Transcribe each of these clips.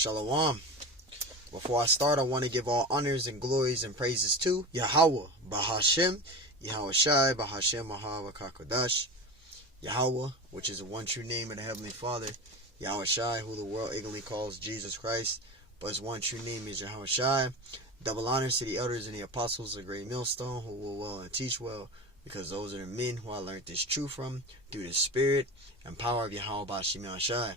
Shalom. Before I start, I want to give all honors and glories and praises to Yahweh, Bahashem, Yahweh Shai, Bahashem, Mahavakodash, Yahweh, which is the one true name of the Heavenly Father, Yahweh Shai, who the world ignorantly calls Jesus Christ, but his one true name is Yahweh Shai. Double honors to the elders and the apostles of Great Millstone, who will well and teach well, because those are the men who I learned this truth from, through the spirit and power of Yahweh Bashim Shai.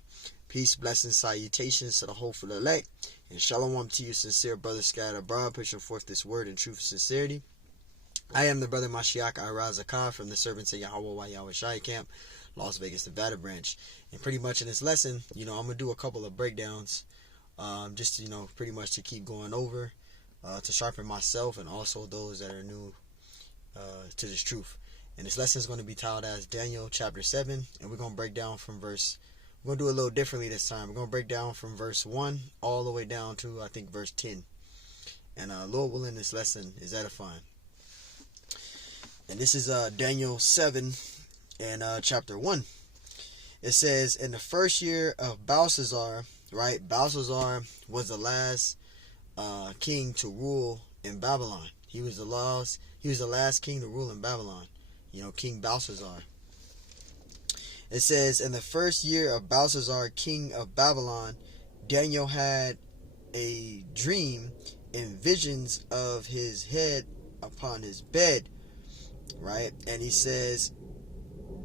Peace, blessings, salutations to the hopeful elect, and shalom to you, sincere brothers scattered abroad, pushing forth this word in truth and sincerity. I am the brother Mashiach Irazakah from the Servants of Yahweh Yahweh Shai Camp, Las Vegas, Nevada branch. And pretty much in this lesson, I'm going to do a couple of breakdowns, just to, pretty much to keep going over, to sharpen myself and also those that are new to this truth. And this lesson is going to be titled as Daniel chapter 7, and we're going to break down from we're going to do it a little differently this time. We're going to break down from verse 1 all the way down to, I think, verse 10. And Lord willing, this lesson is edifying. And this is Daniel 7 and chapter 1. It says, in the first year of Belshazzar, right? Belshazzar was the last king to rule in Babylon. He was the last king to rule in Babylon. King Belshazzar. It says, in the first year of Belshazzar, king of Babylon, Daniel had a dream and visions of his head upon his bed, right? And he says,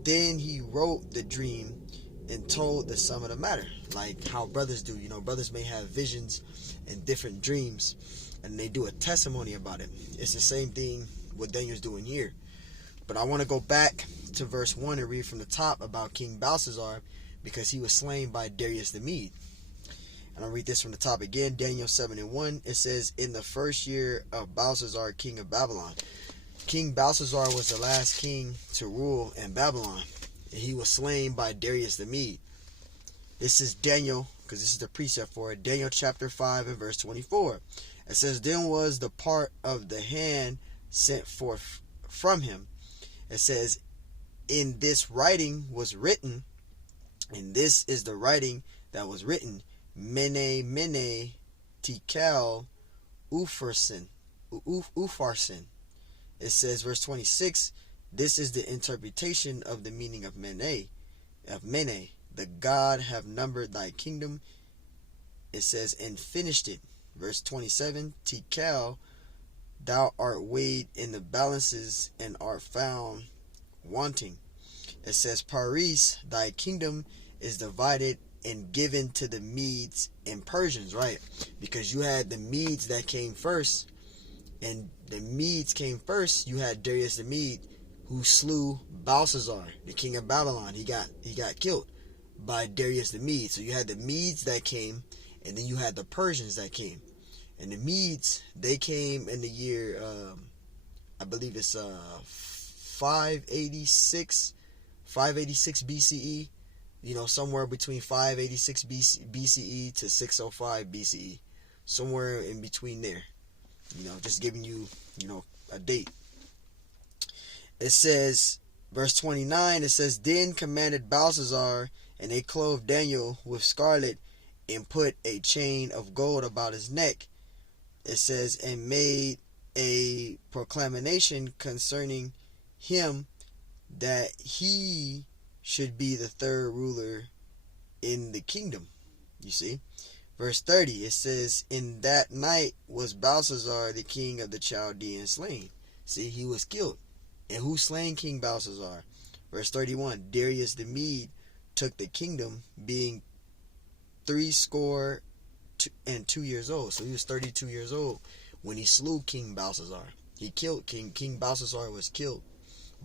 then he wrote the dream and told the sum of the matter, like how brothers do. Brothers may have visions and different dreams, and they do a testimony about it. It's the same thing what Daniel's doing here. But I want to go back to verse 1 and read from the top about King Belshazzar, because he was slain by Darius the Mede. And I'll read this from the top again, Daniel 7 and 1. It says, in the first year of Belshazzar, king of Babylon. King Belshazzar was the last king to rule in Babylon, and he was slain by Darius the Mede. This is Daniel, because this is the precept for it, Daniel chapter 5 and verse 24. It says, then was the part of the hand sent forth from him. It says, in this writing was written, and this is the writing that was written, Mene Tekel Upharsin. It says, verse 26, this is the interpretation of the meaning of Mene. The God have numbered thy kingdom. It says, and finished it. Verse 27, Tekel, thou art weighed in the balances and art found wanting. It says, Paris, thy kingdom is divided and given to the Medes and Persians, right? Because you had the Medes that came first, and the Medes came first. You had Darius the Mede, who slew Belshazzar, the king of Babylon. He got killed by Darius the Mede. So you had the Medes that came, and then you had the Persians that came. And the Medes, they came in the year, I believe it's 586 BCE. Somewhere between 586 BCE to 605 BCE. Somewhere in between there. Just giving you, a date. It says, verse 29, it says, then commanded Belshazzar, and they clothed Daniel with scarlet, and put a chain of gold about his neck. It says, and made a proclamation concerning him that he should be the third ruler in the kingdom. You see? Verse 30, it says, in that night was Belshazzar, the king of the Chaldeans, slain. See, he was killed. And who slain King Belshazzar? Verse 31, Darius the Mede took the kingdom, being 62 years old. So he was 32 years old when he slew King Belshazzar. He killed King Belshazzar was killed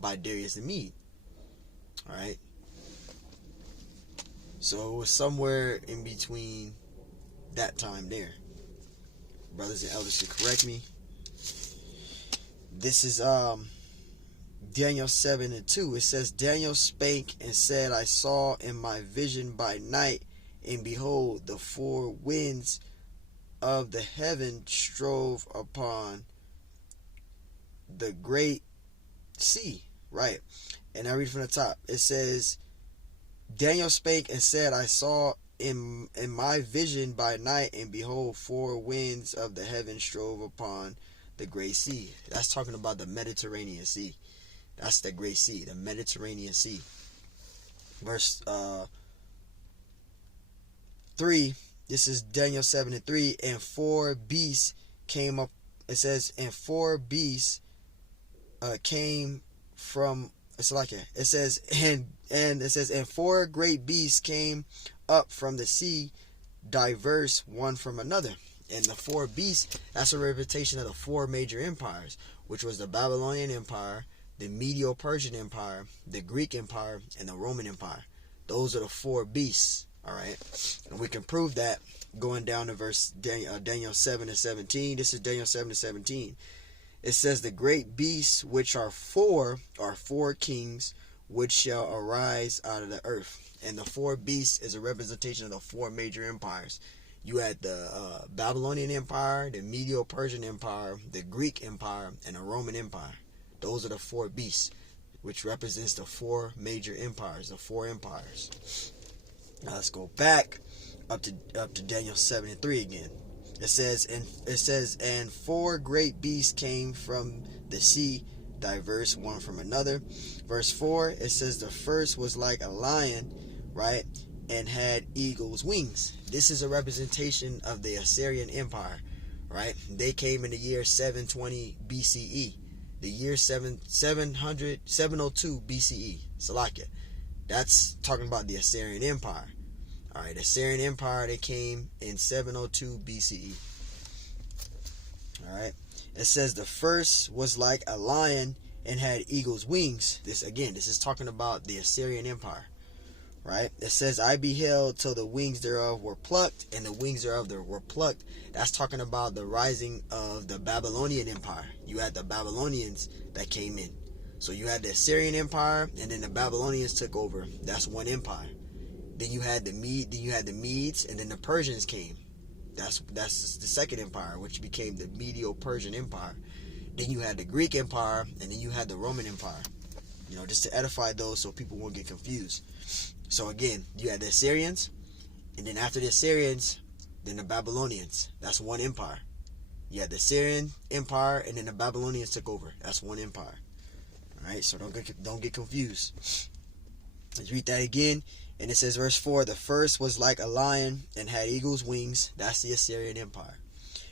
by Darius the Mede. Alright. So it was somewhere in between that time there. Brothers and elders should correct me. This is Daniel 7 and 2. It says, Daniel spake and said, I saw in my vision by night, and behold, the four winds of the heaven strove upon the great sea. Right. And I read from the top. It says, Daniel spake and said, I saw in my vision by night, and behold, four winds of the heaven strove upon the great sea. That's talking about the Mediterranean Sea. That's the great sea, the Mediterranean Sea. Verse 3, this is Daniel 7:3, and four beasts came up. It says, and four beasts came from, it's like it says, and it says, and four great beasts came up from the sea, diverse one from another. And the four beasts, that's a representation of the four major empires, which was the Babylonian Empire, the Medo-Persian Empire, the Greek Empire, and the Roman Empire. Those are the four beasts. All right, and we can prove that going down to verse Daniel 7:17. This is Daniel 7:17. It says, the great beasts which are four kings which shall arise out of the earth. And the four beasts is a representation of the four major empires. You had the Babylonian Empire, the Medo-Persian Empire, the Greek Empire, and the Roman Empire. Those are the four beasts, which represents the four major empires, the four empires. Now let's go back up to Daniel 7:3 again. It says, and four great beasts came from the sea, diverse one from another. Verse 4, it says, the first was like a lion, right, and had eagle's wings. This is a representation of the Assyrian Empire, right? They came in the year 720 BCE. The year 702 BCE. Salakia. That's talking about the Assyrian Empire. All right, the Assyrian Empire, they came in 702 BCE. All right. It says the first was like a lion and had eagle's wings. This is talking about the Assyrian Empire. Right? It says, I beheld till the wings thereof were plucked, and the wings thereof were plucked. That's talking about the rising of the Babylonian Empire. You had the Babylonians that came in. So you had the Assyrian Empire, and then the Babylonians took over. That's one empire. Then you had the Medes, and then the Persians came. That's the second empire, which became the Medo-Persian Empire. Then you had the Greek Empire, and then you had the Roman Empire. You know, just to edify those so people won't get confused. So again, you had the Assyrians, and then after the Assyrians, then the Babylonians. That's one empire. You had the Assyrian Empire, and then the Babylonians took over. That's one empire. All right, so don't get confused. Let's read that again. And it says, verse 4, the first was like a lion and had eagle's wings. That's the Assyrian Empire.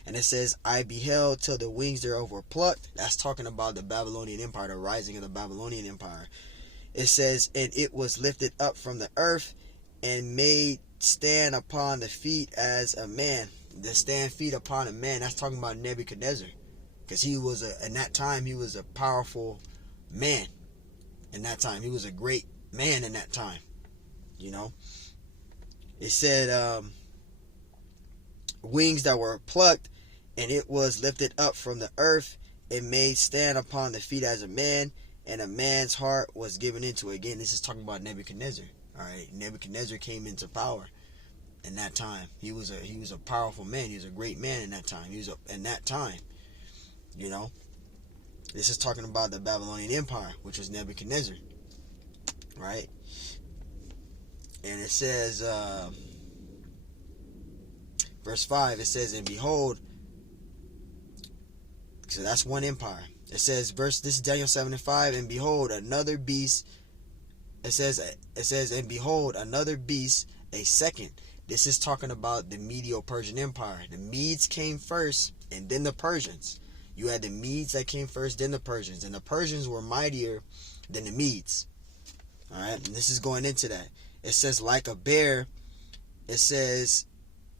And it says, I beheld till the wings thereof were plucked. That's talking about the Babylonian Empire, the rising of the Babylonian Empire. It says, and it was lifted up from the earth and made stand upon the feet as a man. The stand feet upon a man, that's talking about Nebuchadnezzar. Because in that time, he was a powerful man. In that time, he was a great man in that time. You know, it said wings that were plucked, and it was lifted up from the earth and made stand upon the feet as a man, and a man's heart was given into it. Again, this is talking about Nebuchadnezzar. All right, Nebuchadnezzar came into power in that time. He was a powerful man. He was a great man in that time. In that time, you know, this is talking about the Babylonian Empire, which was Nebuchadnezzar. Right. And it says, verse 5, it says, and behold, so that's one empire. It says, this is Daniel 7:5, and behold, another beast. It says, and behold, another beast, a second. This is talking about the Medo-Persian Empire. The Medes came first, and then the Persians. You had the Medes that came first, then the Persians. And the Persians were mightier than the Medes. All right, and this is going into that. It says, like a bear. It says,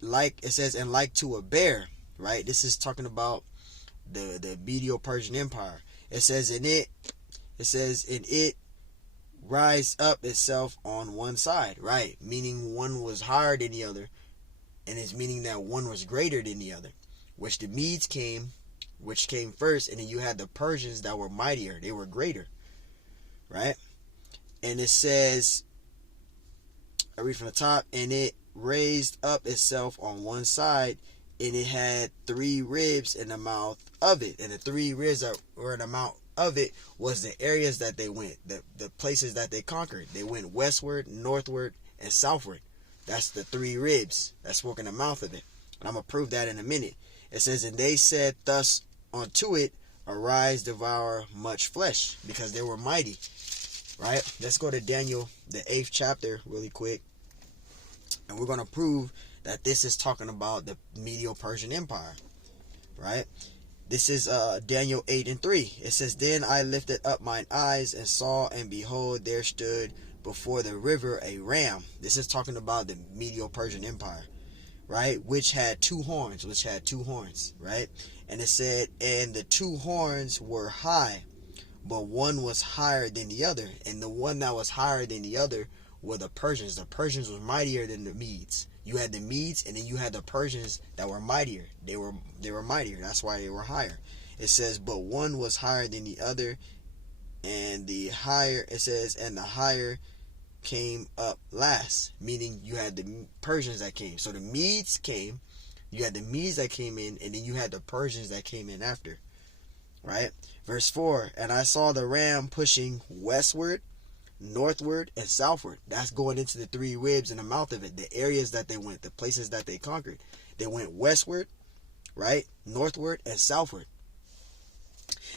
and like to a bear, right? This is talking about the Medo-Persian Empire. It says, in it rise up itself on one side, right? Meaning one was higher than the other, and it's meaning that one was greater than the other. Which the Medes came first, and then you had the Persians that were mightier. They were greater, right? And it says, I read from the top, and it raised up itself on one side, and it had 3 ribs in the mouth of it. And the 3 ribs that were in the mouth of it was the areas that they went, the places that they conquered. They went westward, northward, and southward. That's the three ribs that spoke in the mouth of it. And I'm going to prove that in a minute. It says, and they said thus unto it, arise, devour much flesh, because they were mighty. Right? Let's go to Daniel, the 8th chapter, really quick. And we're going to prove that this is talking about the Medo-Persian Empire. Right? This is Daniel 8:3. It says, then I lifted up mine eyes and saw, and behold, there stood before the river a ram. This is talking about the Medo-Persian Empire, right? Which had two horns, right? And it said, and the two horns were high, but one was higher than the other. And the one that was higher than the other were the Persians. The Persians were mightier than the Medes. You had the Medes, and then you had the Persians that were mightier. They were mightier. That's why they were higher. It says, but one was higher than the other, and the higher, it says, and the higher came up last, meaning you had the Persians that came. So the Medes came, you had the Medes that came in, and then you had the Persians that came in after. Right? Verse 4, and I saw the ram pushing westward, northward, and southward. That's going into the three ribs in the mouth of it, the areas that they went, the places that they conquered. They went westward, right, northward, and southward.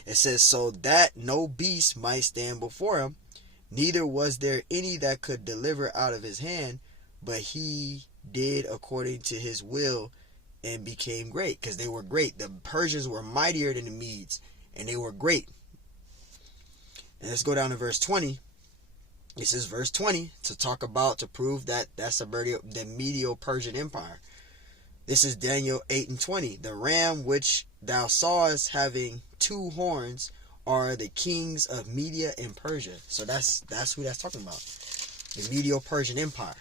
It says, so that no beast might stand before him, neither was there any that could deliver out of his hand, but he did according to his will and became great. Because they were great. The Persians were mightier than the Medes, and they were great. And let's go down to verse 20. This is verse 20 to prove that that's the Medo-Persian Empire. This is Daniel 8:20. The ram which thou sawest having two horns are the kings of Media and Persia. So that's who that's talking about. The Medo-Persian Empire.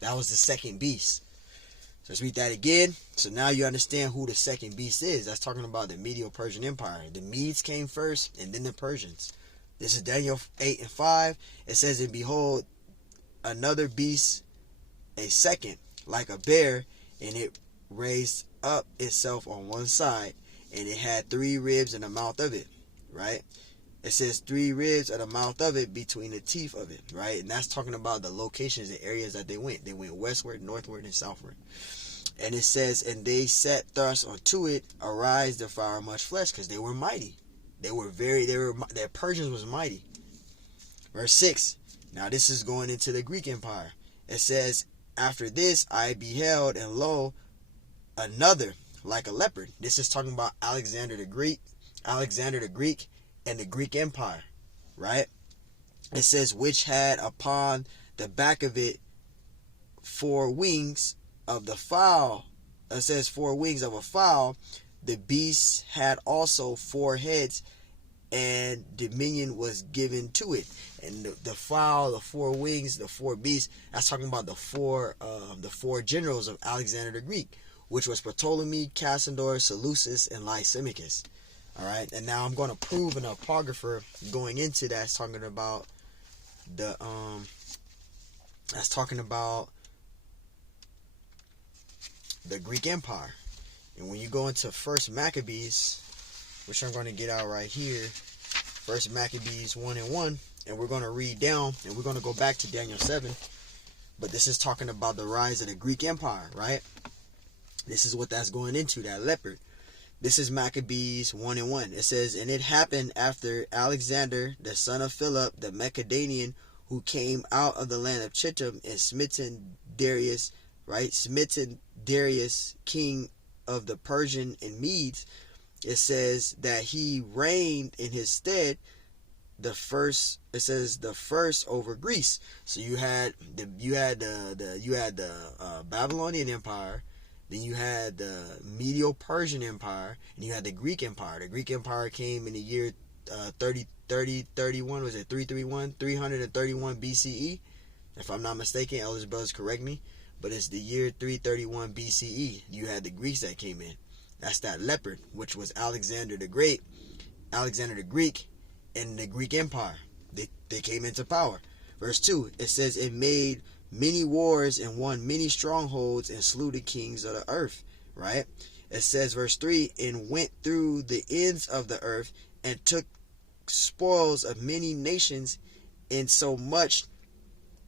That was the second beast. So let's read that again. So now you understand who the second beast is. That's talking about the Medo-Persian Empire. The Medes came first, and then the Persians. This is Daniel 8:5. It says, and behold, another beast, a second, like a bear, and it raised up itself on one side, and it had three ribs in the mouth of it. Right? It says three ribs at the mouth of it, between the teeth of it. Right? And that's talking about the locations, the areas that they went. They went westward, northward, and southward. And it says, and they set thus unto it, arise, devour much flesh, because they were mighty. Their Persians was mighty. Verse 6. Now this is going into the Greek Empire. It says, after this I beheld, and lo, another like a leopard. This is talking about Alexander the Greek, and the Greek Empire. Right? It says, which had upon the back of it 4 wings of the fowl. It says 4 wings of a fowl. The beast had also 4 heads, and dominion was given to it. And the fowl, the 4 wings, the 4 beasts, that's talking about the four generals of Alexander the Greek, which was Ptolemy, Cassander, Seleucus, and Lysimachus. All right, and now I'm going to prove an apocrypha going into that. It's talking about the Greek Empire. And when you go into First Maccabees, which I'm going to get out right here, First Maccabees 1:1, and we're going to read down, and we're going to go back to Daniel 7. But this is talking about the rise of the Greek Empire, right? This is what that's going into, that leopard. This is Maccabees 1:1. It says, and it happened after Alexander, the son of Philip, the Macedonian, who came out of the land of Chittim, and smitten Darius, right? Smitten Darius, king of the Persian and Medes. It says that he reigned in his stead the first over Greece. So you had the Babylonian Empire, then you had the Medo-Persian Empire, and you had the Greek Empire. The Greek Empire came in the year 331. Was it 331 BCE? If I'm not mistaken, elders brothers correct me, but it's the year 331 BCE. You had the Greeks that came in. That's that leopard, which was Alexander the Great, Alexander the Greek, and the Greek Empire. They came into power. Verse 2, it says, it made many wars and won many strongholds and slew the kings of the earth. Right? It says, verse 3, and went through the ends of the earth and took spoils of many nations, in so much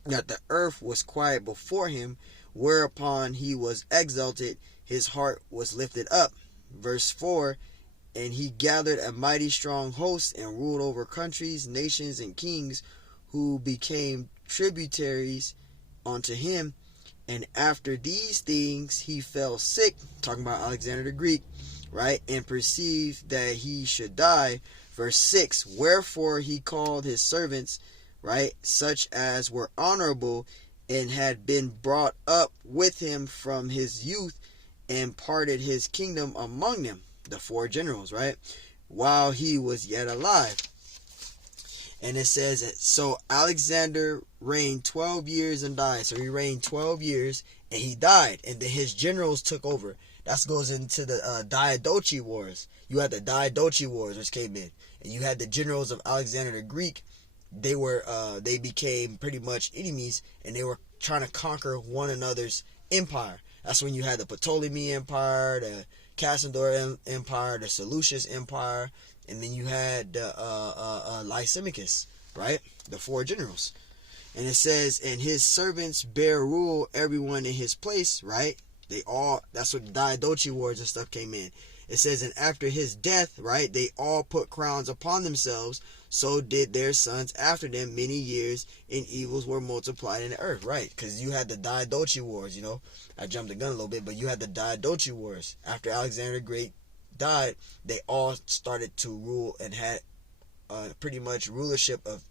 that the earth was quiet before him, whereupon he was exalted, his heart was lifted up. Verse 4, and he gathered a mighty strong host and ruled over countries, nations, and kings who became tributaries unto him. And after these things he fell sick, talking about Alexander the Greek, right, and perceived that he should die. Verse 6, wherefore he called his servants, right, such as were honorable and had been brought up with him from his youth, and parted his kingdom among them, the 4 generals, right, while he was yet alive. And it says, so Alexander reigned 12 years and died. So he reigned 12 years and he died. And then his generals took over. That goes into the Diadochi Wars. You had the Diadochi Wars, which came in. And you had the generals of Alexander the Greek. They became pretty much enemies. And they were trying to conquer one another's empire. That's when you had the Ptolemy Empire, the Cassador Empire, the Seleucus Empire. And then you had Lysimachus, right? The 4 generals. And it says, and his servants bear rule, everyone in his place, right? That's what the Diadochi Wars and stuff came in. It says, and after his death, right, they all put crowns upon themselves. So did their sons after them many years, and evils were multiplied in the earth, right? Because you had the Diadochi Wars, I jumped the gun a little bit, but you had the Diadochi Wars. After Alexander the Great died, they all started to rule and had pretty much rulership of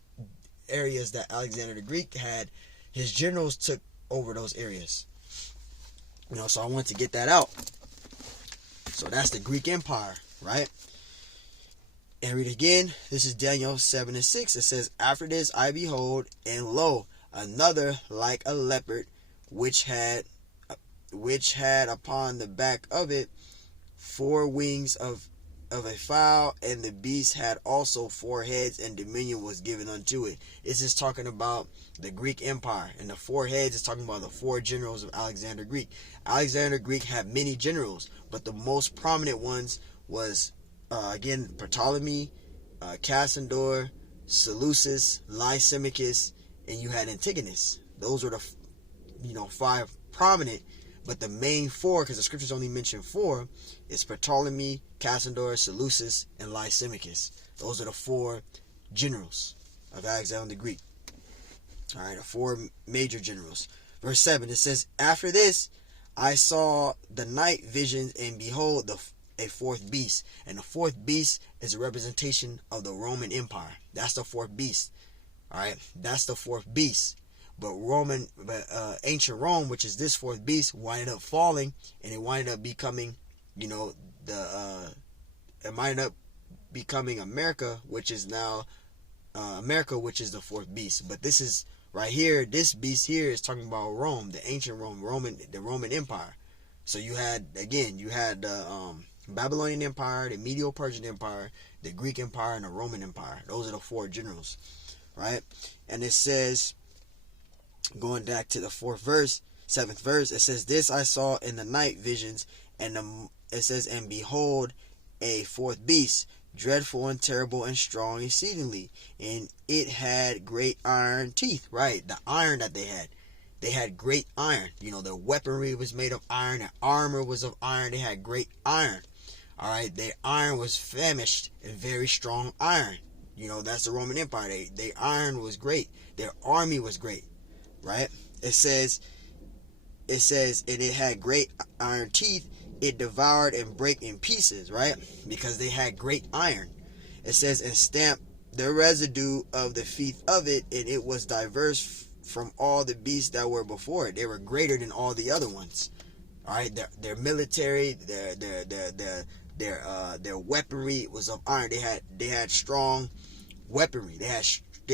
areas that Alexander the Greek had. His generals took over those areas. So I wanted to get that out. So that's the Greek Empire, right? And read again. This is Daniel 7:6. It says, after this I behold, and lo, another like a leopard, which had upon the back of it 4 wings of a fowl, and the beast had also 4 heads, and dominion was given unto it. This is talking about the Greek Empire, and the 4 heads is talking about the 4 generals of Alexander Greek. Alexander Greek had many generals, but the most prominent ones was again Ptolemy, Cassador, Seleucus, Lysimachus, and you had Antigonus. Those were the 5 prominent. But the main 4, because the scriptures only mention 4, is Ptolemy, Cassador, Seleucus, and Lysimachus. Those are the 4 generals of Alexander the Greek. All right, the 4 major generals. Verse 7, it says, after this I saw the night visions, and behold, a 4th beast. And the 4th beast is a representation of the Roman Empire. That's the 4th beast. All right, that's the 4th beast. But ancient Rome, which is this 4th beast, winded up falling, and it winded up becoming, it minded up becoming America, which is now which is the 4th beast. But this is right here. This beast here is talking about Rome, the ancient Rome, the Roman Empire. So you had the Babylonian Empire, the Medo-Persian Empire, the Greek Empire, and the Roman Empire. Those are the 4 generals, right? And it says, going back to the 7th verse, it says, this I saw in the night visions, and it says, and behold, a 4th beast, dreadful and terrible and strong exceedingly, and it had great iron teeth. Right, the iron that they had great iron. Their weaponry was made of iron, their armor was of iron. They had great iron. All right, their iron was famished and very strong iron. That's the Roman Empire. Their iron was great, their army was great. Right, it says, and it had great iron teeth, it devoured and brake in pieces, right? Because they had great iron. It says, and stamped the residue of the feet of it, and it was diverse from all the beasts that were before it. They were greater than all the other ones. All right, their military, their weaponry was of iron. They had strong weaponry. They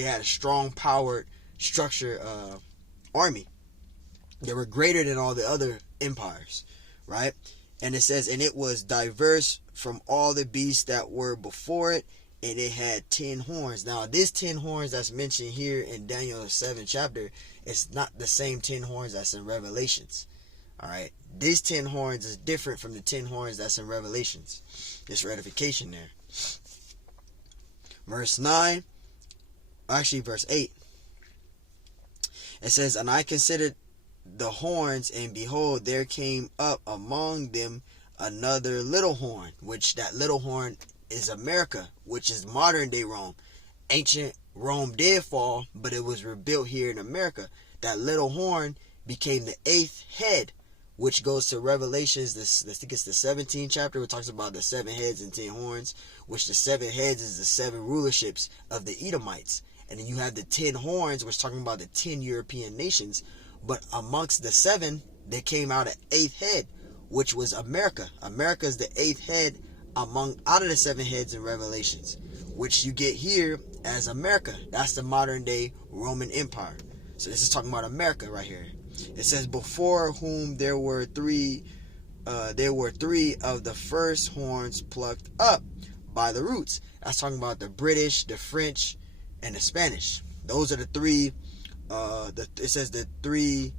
had a strong powered structure army. They were greater than all the other empires, right? And it says, and it was diverse from all the beasts that were before it, and it had 10 horns. Now, this 10 horns that's mentioned here in Daniel 7 chapter, it's not the same 10 horns that's in Revelations. All right, these 10 horns is different from the 10 horns that's in Revelations. This ratification there. Verse 8. It says, and I considered the horns, and behold, there came up among them another little horn, which that little horn is America, which is modern day Rome. Ancient Rome did fall, but it was rebuilt here in America. That little horn became the 8th head, which goes to Revelations, I think it's the 17th chapter, which talks about the 7 heads and 10 horns, which the 7 heads is the 7 rulerships of the Edomites. And then you have the 10 horns, which talking about the 10 European nations. But amongst the 7, there came out an 8th head, which was America. America is the 8th head out of the 7 heads in Revelations, which you get here as America. That's the modern day Roman Empire. So this is talking about America right here. It says, before whom there were three of the first horns plucked up by the roots. That's talking about the British, the French, and the Spanish. Those are the three. It says the 3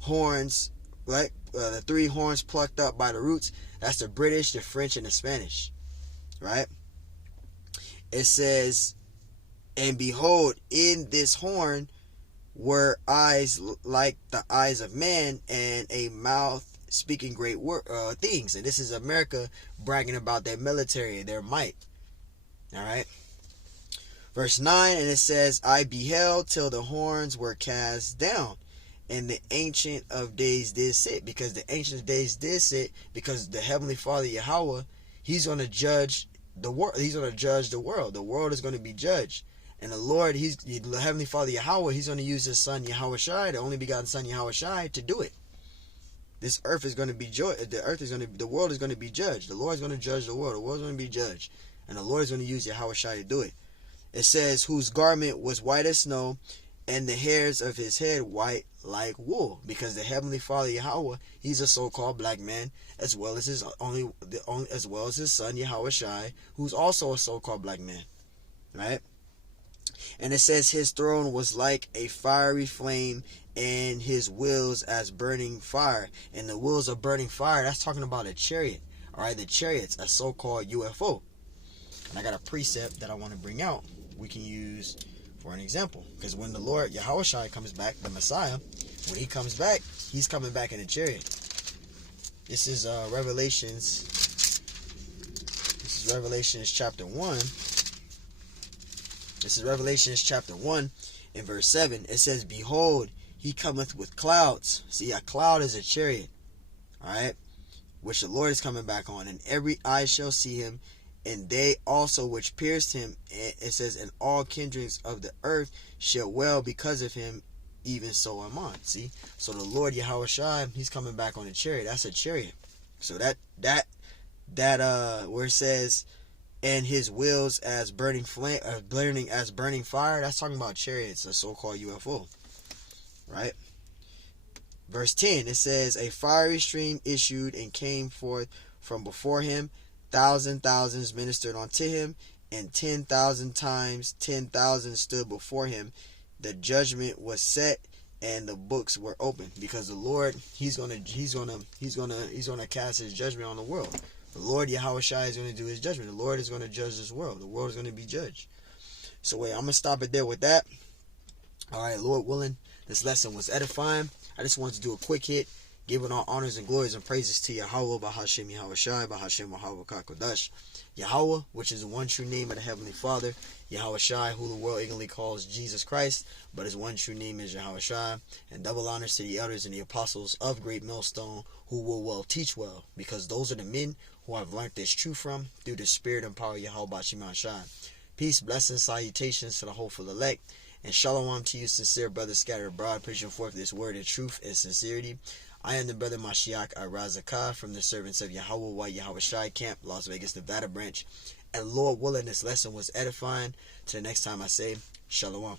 horns, right? The 3 horns plucked up by the roots. That's the British, the French, and the Spanish, right? It says, and behold, in this horn were eyes like the eyes of man, and a mouth speaking great things. And this is America bragging about their military, their might. All right. Verse 9, and it says, I beheld till the horns were cast down, and the Ancient of Days did sit. Because the Ancient of Days did sit, because the Heavenly Father Yahweh, He's going to judge the world. He's going to judge the world. The world is going to be judged. And the Lord, the Heavenly Father Yahweh, He's going to use His Son Yahweh Shai, the only begotten Son Yahweh Shai, to do it. This earth is going to be the world is going to be judged. The Lord is going to judge the world. The world is going to be judged. And the Lord is going to use Yahweh Shai to do it. It says, whose garment was white as snow, and the hairs of his head white like wool. Because the Heavenly Father Yahweh, He's a so-called black man, as well as his Son Yahweh Shai, who's also a so-called black man. Right? And it says his throne was like a fiery flame, and his wheels as burning fire. And the wheels of burning fire, that's talking about a chariot. Alright, the chariot's a so-called UFO. And I got a precept that I want to bring out. We can use for an example. Because when the Lord Yahweh Shai comes back, the Messiah, when He comes back, He's coming back in a chariot. This is Revelations. This is Revelations chapter 1. This is Revelations chapter 1 in verse 7. It says, behold, He cometh with clouds. See, a cloud is a chariot. Alright? Which the Lord is coming back on. And every eye shall see Him, and they also which pierced Him. It says, and all kindreds of the earth shall wail because of Him, even so am I. See? So the Lord Yahweh Shai, He's coming back on a chariot. That's a chariot. So that where it says, and his wheels as burning flame, burning fire, that's talking about chariots, a so-called UFO. Right? Verse 10, it says, a fiery stream issued and came forth from before Him. Thousands ministered unto Him, and 10,000 times 10,000 stood before Him. The judgment was set, and the books were opened. Because the Lord, He's gonna cast His judgment on the world. The Lord Yahweh Shai is going to do His judgment. The Lord is going to judge this world. The world is going to be judged. So wait, I'm going to stop it there with that. Alright, Lord willing, this lesson was edifying. I just wanted to do a quick hit, giving all honors and glories and praises to Yahweh, Bahashem Yahweh Shai, Bahashem Yahweh Kakodash. Yahweh, which is the one true name of the Heavenly Father. Yahweh Shai, who the world ignorantly calls Jesus Christ, but His one true name is Yahweh Shai. And double honors to the elders and the apostles of Great Millstone, who will well teach well, because those are the men who I've learned this truth from through the spirit and power of Yahweh Bashim Shai. Peace, blessings, salutations to the hopeful elect, and shalom to you, sincere brothers scattered abroad, pushing forth this word of truth and sincerity. I am the brother Mashiach Arazakah from the servants of Yahweh White Yahweh Shai Camp, Las Vegas, Nevada branch. And Lord willing, this lesson was edifying. Till the next time I say, shalom.